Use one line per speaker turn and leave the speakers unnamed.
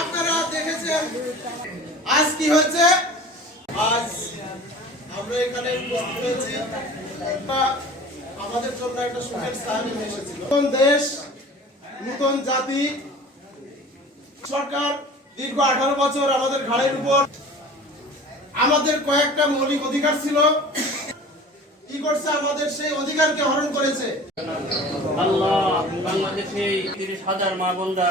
আপনারা দেখেছেন, আজ কি হয়েছে? আজ আমরা এখানে উপস্থিত হয়েছি। আমাদের জন্য একটা সুখের নিয়ে এসেছিল। নতুন দেশ, নতুন জাতি, সরকার দীর্ঘ আঠারো বছর আমাদের ঘাড়ের উপর। আমাদের কয়েকটা মৌলিক অধিকার ছিল। কি করছে আমাদের সেই অধিকারকে হরণ করেছে?
আল্লাহ, বাংলাদেশে তিরিশ হাজার মা বোনরা